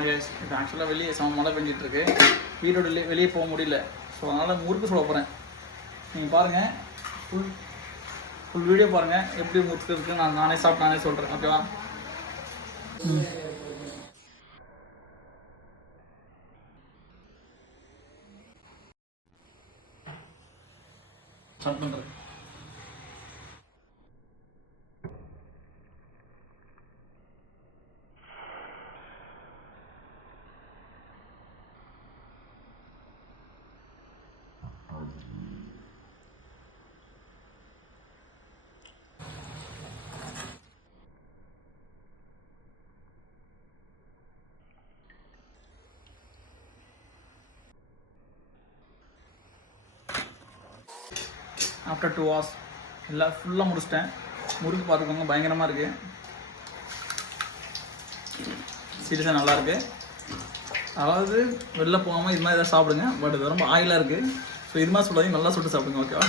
இப்போ ஆக்சுவலாக வெளியே மழை பெஞ்சிட்ருக்கு, வீடோட வெளியே போக முடியல. ஸோ அதனால் முறுக்கு சொல்ல போகிறேன். நீங்கள் பாருங்கள், ஃபுல் வீடியோ பாருங்கள், எப்படி முறுக்கு இருக்குன்னு நானே சாப்பிட்டு நானே சொல்கிறேன். ஓகேவா? ஸ்டார்ட் பண்ணுறேன். ஆஃப்டர் 2 hours எல்லாம் ஃபுல்லாக முடிச்சிட்டேன். முறுக்கு பார்த்துக்கோங்க, பயங்கரமாக இருக்குது. சீரியஸாக நல்லாயிருக்கு. அதாவது வெளில போகாமல் இது மாதிரி எதாவது சாப்பிடுங்க. பட் இது ரொம்ப ஆயிலாக இருக்குது. ஸோ இது மாதிரி சொல்லாதீங்க, நல்லா சுட்டு சாப்பிடுங்க. ஓகேவா?